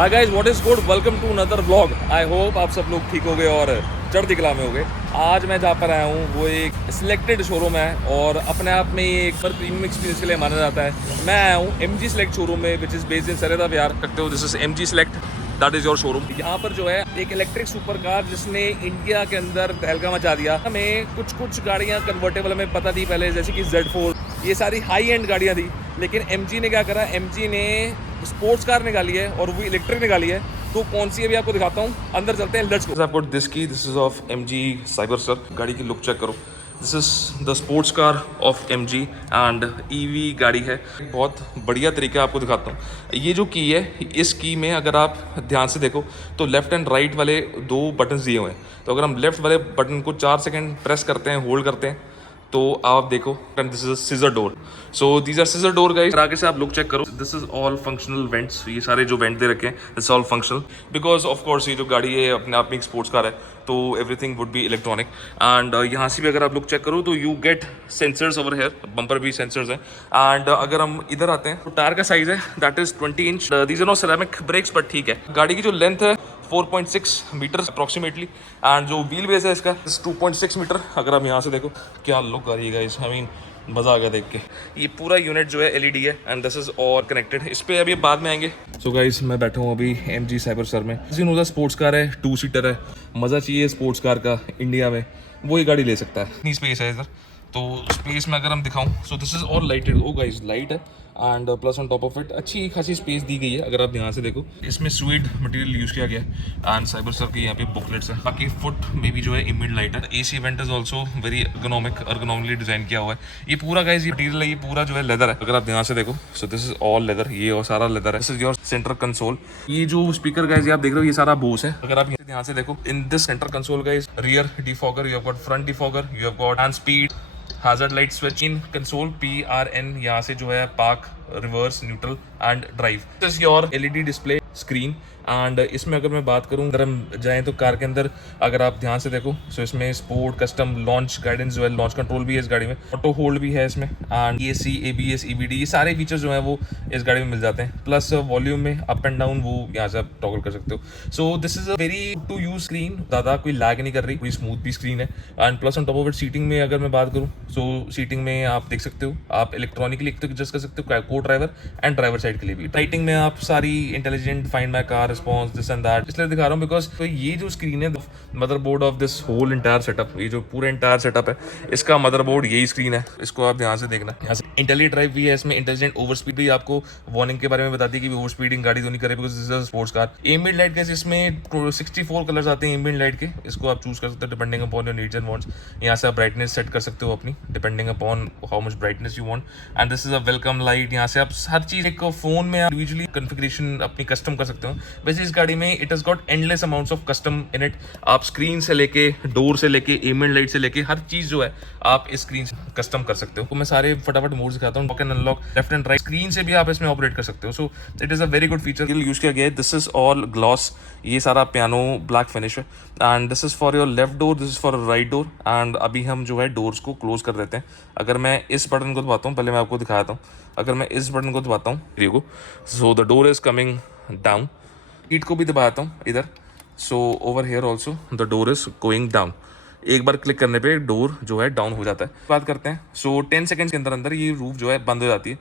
Hi guys, what is good, welcome to another vlog. I hope आप सब लोग ठीक हो गए और चढ़ती कला में हो गए। आज मैं जहाँ पर आया हूँ वो एक सिलेक्टेड शोरूम है और अपने आप में ये एक पर प्रीमियम एक्सपीरियंस के लिए माना जाता है। मैं आया हूँ MG सेलेक्ट शोरूम में, विच इज़ बेस्ड इन सरेदा विहार। सकते हो, this is MG select, that is your showroom. यहाँ पर जो है एक इलेक्ट्रिक सुपर कार जिसने इंडिया के अंदर तहलका मचा दिया। हमें कुछ गाड़ियाँ कन्वर्टेबल हमें पता थी पहले, जैसे कि Z4, ये सारी हाई एंड गाड़ियाँ थी। लेकिन MG ने क्या करा, MG ने स्पोर्ट्स कार निकाली है और वो इलेक्ट्रिक निकाली है। तो कौन सी है भी आपको दिखाता हूँ, अंदर चलते हैं, लेट्स गो। आपको this is of MG cyber sir. गाड़ी की लुक चेक करो, this is the sports car of MG and EV गाड़ी है। बहुत बढ़िया तरीका आपको दिखाता हूँ। ये जो की है, इस की में अगर आप ध्यान से देखो तो लेफ्ट एंड राइट वाले दो बटन्स दिए हुए हैं। तो अगर हम लेफ्ट वाले बटन को 4 सेकंड प्रेस करते हैं, होल्ड करते हैं, तो आप देखो this is scissor door. So these are scissor door guys. आगे से आप लुक चेक करो, this is all functional vents. ये सारे जो वेंट दे रखे हैं, this all functional because of course ये जो गाड़ी है अपने आप में एक स्पोर्ट्स कार है, तो everything would be electronic. And यहाँ से भी अगर आप लुक चेक करो तो you get sensors over here, bumper भी सेंसर्स हैं। एंड अगर हम इधर आते हैं तो टायर का साइज है that is 20 inch. These are not ceramic brakes but ठीक है। गाड़ी की जो लेंथ है 4.6 मीटर अप्रॉक्सीमेटली, एंड जो व्हील बेस है इसका 2.6 मीटर। अगर आप यहाँ से देखो क्या लुक आ रही है गाइस, आई मीन मज़ा आ गया देख के। ये पूरा यूनिट जो है LED है and this is all connected. इस पे अभी बाद में आएंगे। सो गाइस, मैं बैठा हूँ अभी MG साइबर सर में। जिनोदा स्पोर्ट्स कार है, 2 सीटर है। मज़ा चाहिए स्पोर्ट्स कार का इंडिया में, वो ही गाड़ी ले सकता है। इतनी स्पेस है इधर। तो स्पेस में अगर हम दिखाऊं, so this is all lighted. Oh guys, light है and plus on top of it अच्छी खासी स्पेस दी गई है। अगर आप यहाँ से देखो, इसमें स्वीड मटेरियल यूज किया गया है एंड साइबर सर की यहाँ पे बुकलेट्स है। बाकी फुट में भी जो है इमिड लाइट है। AC went is also very ergonomically design किया हुआ है। ये पूरा गाइस, ये मटेरियल है, ये पूरा जो है लेदर है। अगर आप यहाँ से देखो, सो दिस इज ऑल लेदर, ये और सारा लेदर है। This is your centre console. ये जो स्पीकर गाइस ये आप देख रहे हो, ये सारा बोस है। अगर आप यहाँ से देखो, in this centre console guys, rear defogger, you have got front defogger, you have got hand speed, hazard light switch in console, PRN, यहाँ से जो है park, reverse, neutral and drive. This is your LED display screen. And इसमें अगर मैं बात करूं, अगर हम जाएं तो कार के अंदर अगर आप ध्यान से देखो, सो इसमें स्पोर्ट कस्टम लॉन्च गाइडेंस जो है, लॉन्च कंट्रोल भी है इस गाड़ी में, ऑटो होल्ड भी है इसमें, एंड AC, ABS, EBD, ये सारे फीचर्स जो है वो इस गाड़ी में मिल जाते हैं। प्लस वॉल्यूम में अप एंड डाउन वो यहाँ से आप टॉगल कर सकते हो। So this is a very to use screen, ज़्यादा कोई लैग नहीं कर रही, कोई स्मूथ भी स्क्रीन है। And plus on top of it seating में अगर मैं बात करूँ, सो सीटिंग में आप देख सकते हो, आप इलेक्ट्रॉनिकली एडजस्ट कर सकते हो, को ड्राइवर एंड ड्राइवर साइड के लिए भी। लाइटिंग में आप सारी intelligent find my car response, this and that इसलिए दिखा रहा हूँ बिकॉज तो ये जो स्क्रीन है, motherboard of this whole entire setup, ये जो पूरा इंटायर सेटअप है इसका मदरबोर्ड यही स्क्रीन है। इसको आप ध्यान से देखना। यहाँ से इंटेलिजेंट ड्राइव भी है इसमें, इंटेलिजेंट ओवर स्पीड भी आपको वार्निंग के बारे में बताती है कि ओवर स्पीडिंग गाड़ी तो नहीं करे because this is sports car. Ambient light के इसमें 64 कलर्स आते हैं एम्बिएंट लाइट के। इसको आप चूज कर सकते हो depending upon your needs and wants. यहाँ से आप ब्राइटनेस सेट कर सकते हो अपनी, depending upon how much brightness you want. And this is a welcome light. यहाँ से आप हर चीज एक फोन में आप इंडिविजुअली कॉन्फ़िगरेशन अपनी कस्टम कर सकते हो। वैसे इस गाड़ी में it has got endless amounts of custom in it. आप स्क्रीन से लेके, डोर से लेके, एम्बिएंट लाइट से लेके हर चीज जो है आप इस स्क्रीन से कस्टम कर सकते हो। तो मैं सारे फटाफट मोड दिखाता हूँ। Lock and unlock, left and right screen से भी आप इसमें ऑपरेट कर सकते हो। सो it is a very good feature use किया गया है। दिस इज ऑल ग्लॉस, ये सारा पियानो ब्लैक फिनिश है। And this is for your left door, this is for right door. And अभी हम जो है डोर्स को क्लोज कर देते हैं। अगर मैं इस बटन को दबाता हूँ, पहले मैं आपको दिखाता हूँ, अगर मैं इस बटन को दबाता हूँ, देखो, so the door is coming down. ईट को भी दबाता हूँ इधर, so over here also the door is going down. एक बार क्लिक करने पे डोर जो है डाउन हो जाता है। बात करते हैं, सो 10 सेकंड्स के अंदर अंदर ये रूफ जो है बंद हो जाती है।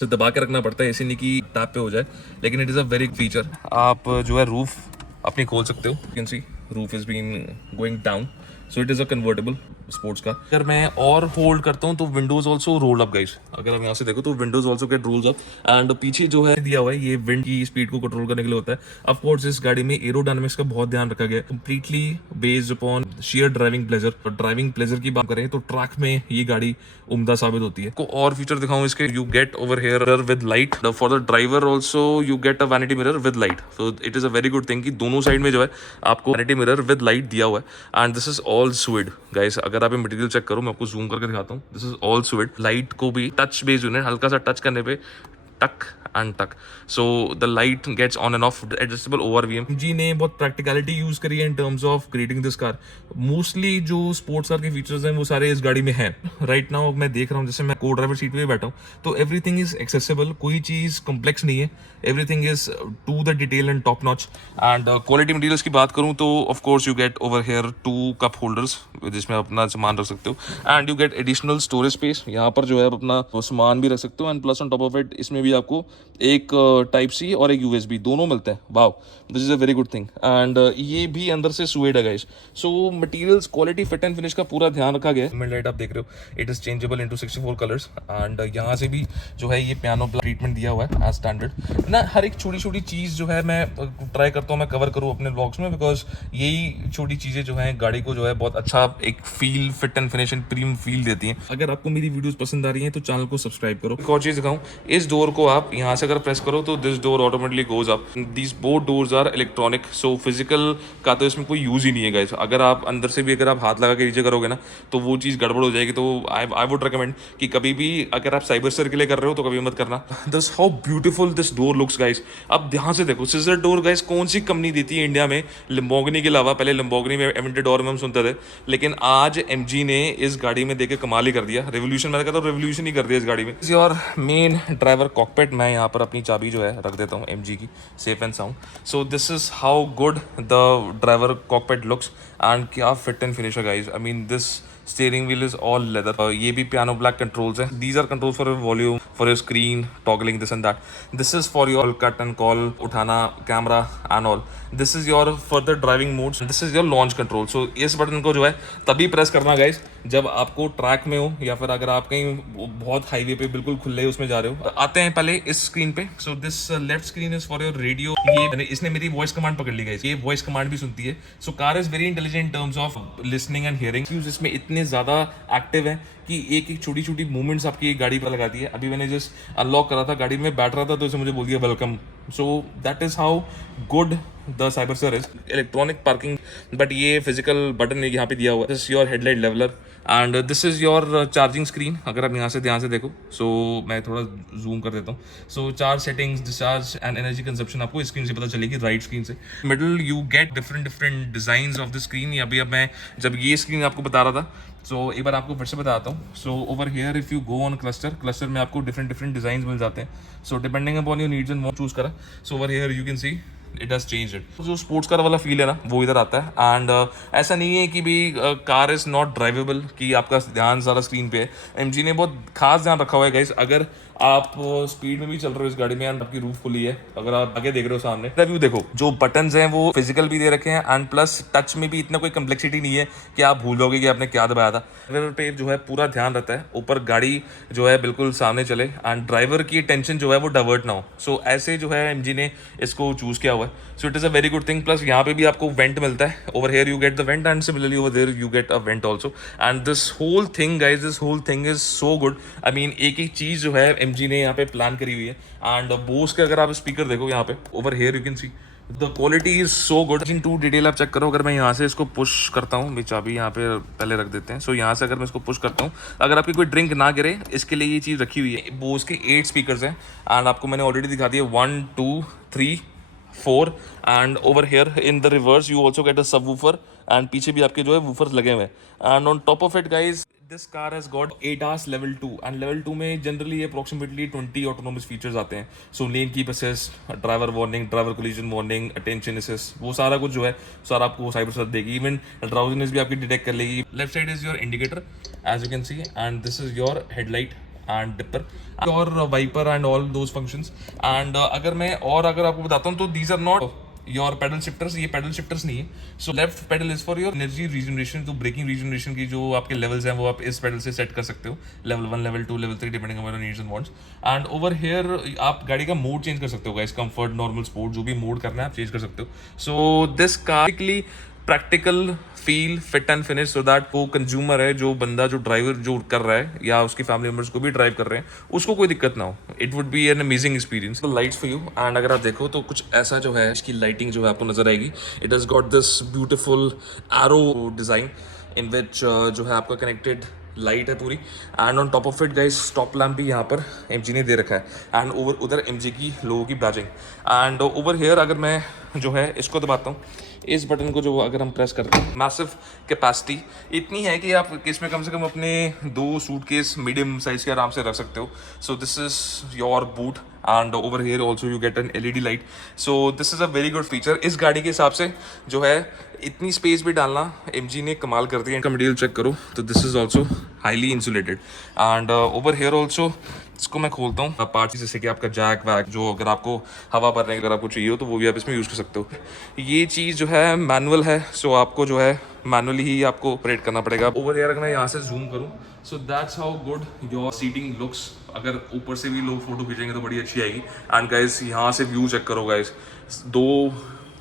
तो दबा के रखना पड़ता है, ऐसे नहीं कि टैप पे हो जाए, लेकिन it is a very feature. आप जो है रूफ अपनी खोल सकते हो। You can see roof is been going down, so it is a convertible sports का। अगर मैं और होल्ड करता हूँ तो windows also roll up guys. अगर आप यहाँ से देखो तो windows also get rolls up. And पीछे जो है दिया हुआ है, ये विंड की स्पीड को कंट्रोल करने के लिए होता है। ऑफ कोर्स इस गाड़ी में एरोडायनामिक्स का बहुत ध्यान रखा गया है, completely based upon share driving pleasure. और ड्राइविंग प्लेजर की बात करें तो ट्रैक में ये गाड़ी उम्दा साबित होती है। को और फीचर दिखाऊं इसके, you get over here with light for the driver also, you get a vanity mirror with light. So it is a very good thing कि दोनों साइड में जो है आपको वैनिटी मिरर विद लाइट दिया हुआ है। And this is all suede guys. अगर आप ये मटेरियल चेक करो, मैं आपको जूम करके दिखाता हूँ, दिस इज ऑल स्विड। लाइट को भी टच बेस्ड यूनिट, हल्का सा टच करने पे टक एंड तक। So the light gets on and off, adjustable ORVM। जी ने बहुत प्रैक्टिकलिटी यूज करी है in terms of creating this car. Mostly जो स्पोर्ट्स कार के फीचर्स हैं वो सारे इस गाड़ी में हैं। राइट नाउ मैं देख रहा हूँ, जैसे मैं को ड्राइवर सीट पे बैठा हूँ, तो एवरीथिंग इज एक्सेसिबल, कोई चीज कॉम्प्लेक्स नहीं है, everything is to the detail and top notch. And quality materials की बात करूँ तो of course you get over here 2 cup holders जिसमें अपना सामान रख सकते हो, and you get additional storage space, यहाँ पर जो है आप अपना सामान भी रख सकते हो। And plus on top of it इसमें भी आपको एक टाइप सी और एक USB दोनों मिलते हैं। Wow, this is a very good thing. And ये भी अंदर से सुएड है guys. So materials, quality, fit and finish का पूरा ध्यान रखा गया है। लाइट आप देख रहे हो, it is changeable into 64 colours. And यहाँ से भी जो है ये पियानो ट्रीटमेंट दिया हुआ है एज स्टैंडर्ड ना। हर एक छोटी छोटी चीज़ जो है मैं ट्राई करता हूँ मैं कवर करूँ अपने व्लॉग्स में, बिकॉज यही छोटी चीज़ें जो है गाड़ी को जो है बहुत अच्छा एक feel, fit and finish and premium feel देती हैं। अगर आपको मेरी वीडियोस पसंद आ रही हैं तो चैनल को सब्सक्राइब करो। एक और चीज़ दिखाऊँ, इस डोर को आप यहाँ से अगर प्रेस करो तो this door automatically goes up. These both doors are electronic, so physical का तो इसमें कोई यूज़ ही नहीं है गाइस। अगर आप अंदर से भी अगर आप हाथ लगा के नीचे करोगे ना तो वो चीज़ गड़बड़ हो जाएगी। तो आई वुड रिकमेंड कि कभी भी अगर आप साइबर सर के लिए कर रहे हो तो कभी मत करना। This how beautiful this door looks guys. अब ध्यान से देखो, सिजर डोर गाइस कौन सी कंपनी देती है इंडिया में लंबोर्गिनी के अलावा? पहले लंबोर्गिनी में एवेंटाडोर में हम सुनते थे, लेकिन आज MG ने इस गाड़ी में देके कमाल ही कर दिया। रेवोल्यूशन, मैंने कहा तो रेवोल्यूशन ही कर दिया इस गाड़ी में। और मेन ड्राइवर कॉकपिट, मैं यहाँ पर अपनी चाबी जो है रख देता हूँ MG की, safe and sound. So this is how good the driver cockpit looks. And क्या फिट एंड फिनिश है guys. I mean this steering wheel is all leather. ये भी पियानो ब्लैक कंट्रोल्स है। These are controls for your volume, for your screen, toggling this and that. This is for your cut and call, उठाना, camera and all. This is your further driving modes, this is your launch control. So इस button को जो है तभी press करना guys जब आपको track में हो, या फिर अगर आप कहीं बहुत हाईवे पे बिल्कुल खुले उसमें जा रहे हो। आते हैं पहले इस स्क्रीन पे। So this left screen is for your radio. ये इसने मेरी वॉइस कमांड पकड़ ली गाइज, ये वॉइस कमांड भी सुनती है। So car is very intelligent in terms of listening and hearing. इसमें इतने ज्यादा एक्टिव है कि एक एक छोटी छोटी मूवमेंट्स आपकी गाड़ी पर लगाती है। अभी मैंने जस्ट अनलॉक करा था, गाड़ी में बैठ रहा था तो इसे मुझे बोल दिया welcome. So that is how good the cyber sir is. Electronic parking, but ये फिजिकल बटन यहाँ पे दिया हुआ है। This your headlight leveller and this is your charging screen. अगर आप यहाँ से ध्यान से देखो, सो मैं थोड़ा जूम कर देता हूँ। So charge settings, discharge and energy consumption आपको इस स्क्रीन से पता चलेगी, राइट स्क्रीन से। Middle you get different design of the screen. अभी अब मैं जब ये स्क्रीन आपको बता रहा था, सो एक बार आपको फिर से बताता हूँ। So over here if you go on cluster में आपको डिफरेंट डिजाइन मिल जाते हैं। So depending upon your needs and want choose करा। So over here you can see it has changed it. जो स्पोर्ट्स कार वाला फील है ना वो इधर आता है। एंड ऐसा नहीं है कि भी कार इज नॉट ड्राइवेबल, कि आपका ध्यान सारा स्क्रीन पे है। MG ने बहुत खास ध्यान रखा हुआ है गाइस। अगर आप स्पीड में भी चल रहे हो इस गाड़ी में एंड आपकी रूफ खुली है, अगर आप आगे देख रहे हो सामने व्यू देखो, जो बटन्स हैं वो फिजिकल भी दे रखे हैं एंड प्लस टच में भी इतना कोई कम्प्लेक्सिटी नहीं है कि आप भूल जाओगे कि आपने क्या दबाया था। ड्राइवर पे जो है पूरा ध्यान रहता है, ऊपर गाड़ी जो है बिल्कुल सामने चले एंड ड्राइवर की टेंशन जो है वो डाइवर्ट ना हो। सो ऐसे जो है MG ने इसको चूज किया हुआ है। So it is a very good thing. Plus यहाँ पे भी आपको वेंट मिलता है। Over here you get the vent and similarly over there you get a vent also. And this whole thing guys, this whole thing is so good. I mean एक एक चीज जो है MG ने यहाँ पे प्लान करी हुई है। एंड बोस के अगर आप स्पीकर देखो यहाँ पे, over here you can see the quality is so good. Into detail आप चेक करो। अगर मैं यहाँ से इसको पुश करता हूँ, मेरी चाबी यहाँ पे पहले रख देते हैं। सो यहाँ से अगर मैं इसको पुश करता हूँ, अगर आपकी कोई ड्रिंक ना गिरे इसके लिए ये चीज़ रखी हुई है। बोस के 8 स्पीकर्स हैं एंड आपको मैंने ऑलरेडी दिखा दिया 1 2 3 4। And over here in the reverse you also get a सब वूफर एंड पीछे भी आपके जो है वूफर्स लगे हुए हैं। And on top of it guys this car has got ADAS level 2 and level 2 में जनरली अप्रोक्सीमेटली 20 ऑटोनोमस फीचर्स आते हैं। So lane keep assist, driver warning, driver collision warning, attention assist, वो सारा कुछ जो है सारा आपको साइबर साथ देगी। इवन ड्राउजीनेस भी आपकी डिटेक्ट कर लेगी। Left side is your indicator as you can see and this is your headlight and dipper और wiper and all those functions. And अगर आपको बताता हूँ तो these are not your paddle shifters, ये पेडल शिफ्टर्स नहीं है। So left paddle is for your energy regeneration. तो ब्रेकिंग रीजनरेशन की जो आपके लेवल्स हैं वो आप इस पेडल से सेट कर सकते हो, level 1, level 2, level 3 depending on your needs and wants. And over here आप गाड़ी का मोड चेंज कर सकते हो गाइस, कंफर्ट, नॉर्मल, स्पोर्ट, जो भी मोड करना है आप चेंज कर सकते हो। So this car practical feel, fit and finish, so that वो कंज्यूमर है, जो बंदा जो ड्राइवर जो कर रहा है या उसकी फैमिली मेम्बर्स को भी ड्राइव कर रहे हैं, उसको कोई दिक्कत ना हो। It would be an amazing experience. तो लाइट्स फॉर यू एंड अगर आप देखो तो कुछ ऐसा जो है इसकी लाइटिंग जो है आपको नजर आएगी। It has got this beautiful aero design in which जो है आपका कनेक्टेड लाइट है पूरी, and on top of it guys stop lamp भी यहाँ पर एमजी ने दे रखा है, एंड ओवर उधर एमजी की लोगों की बैजिंग। एंड ओवर हेयर अगर मैं जो है इसको दबाता हूँ, इस बटन को जो अगर हम प्रेस करते हैं, मैसिव कैपेसिटी इतनी है कि आप इसमें कम से कम अपने 2 सूटकेस मीडियम साइज के आराम से रख सकते हो। So this is your boot, and over here also you get an LED light. So this is a very good feature. इस गाड़ी के हिसाब से जो है इतनी स्पेस भी डालना एमजी ने कमाल कर दिया। इनका मटेरियल चेक करो तो this is also highly insulated, and over here also इसको मैं खोलता हूँ, पार्ट जैसे कि आपका जैक वैक जो अगर आपको हवा भरने अगर आपको चाहिए हो तो वो भी आप इसमें यूज़ कर सकते हो। ये चीज़ जो है मैनुअल है, सो आपको जो है मैनुअली ही आपको ऑपरेट करना पड़ेगा। ओवर हेयर अगर मैं यहाँ से जूम करूँ, so that's how good your seating looks. अगर ऊपर से भी लोग फोटो खींचेंगे तो बड़ी अच्छी आएगी। एंड गाइस यहाँ से व्यू चेक करो guys, 2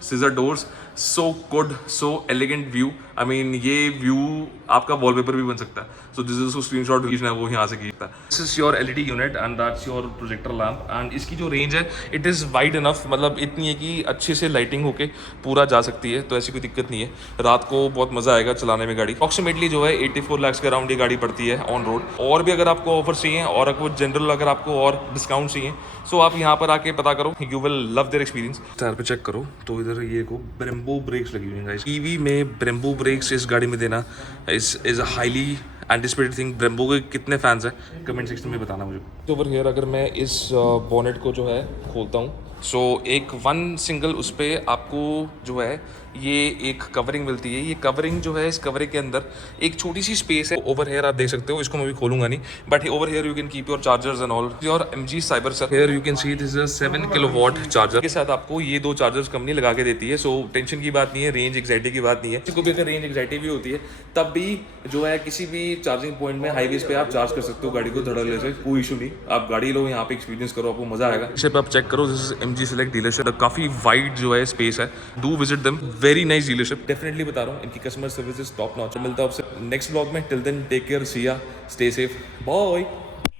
scissor doors, so good, so elegant view. I mean ये व्यू आपका वॉलपेपर भी बन सकता है। सो दिस इज स्क्रीनशॉट खींचना है वो यहाँ से खींचता है। This is your LED unit and that's your projector lamp, and इसकी जो रेंज है इट इज़ वाइड इनफ, मतलब इतनी है कि अच्छे से लाइटिंग होके पूरा जा सकती है, तो ऐसी कोई दिक्कत नहीं है। रात को बहुत मज़ा आएगा चलाने में गाड़ी। अप्रॉक्सीमेटली जो है 84 लाख के अराउंड ये गाड़ी पड़ती है ऑन रोड। और भी अगर आपको ऑफर चाहिए और अगर जनरल अगर आपको और डिस्काउंट चाहिए, सो आप यहाँ पर आके पता करो, you will love their experience. Tyre पे चेक करो तो इधर ये को ब्रेम्बो ब्रेक्स लगी हुई हैं। ईवी में ब्रेम्बो ब्रेक्स इस गाड़ी में देना is a highly anticipated thing. Brembo के कितने फैंस हैं कमेंट सेक्शन में बताना मुझे। तो ओवर हियर अगर मैं इस बॉनेट को जो है खोलता हूँ, सो एक वन सिंगल उस पर आपको जो है ये एक कवरिंग मिलती है। ये कवरिंग जो है, इस कवरिंग के अंदर एक छोटी सी स्पेस है। ओवर हेयर आप देख सकते हो, इसको मैं भी खोलूंगा नहीं, but over here you can keep your chargers and all. Your MG Cyberster here you can see this is 7 kilowatt charger के साथ आपको ये 2 चार्जर्स कंपनी लगा के देती है। सो टेंशन की बात नहीं है, रेंज एंग्जाइटी की बात नहीं है। किसी को भी अगर रेंज एंग्जाइटी भी होती है तब भी जो है किसी भी चार्जिंग पॉइंट में हाईवेज पे आप चार्ज कर सकते हो गाड़ी को धड़ल्ले से, कोई इशू नहीं। आप गाड़ी लो यहाँ पे एक्सपीरियंस करो, आपको मजा आएगा। शिप आप चेक करो, this is MG select dealership, काफी वाइड जो है स्पेस है। Do visit them, very nice dealership, definitely बता रहा हूँ। इनकी customer service is top notch. मिलता है आपसे नेक्स्ट ब्लॉग में। टिल देन टेक केयर, सी या, स्टे सेफ, बाय।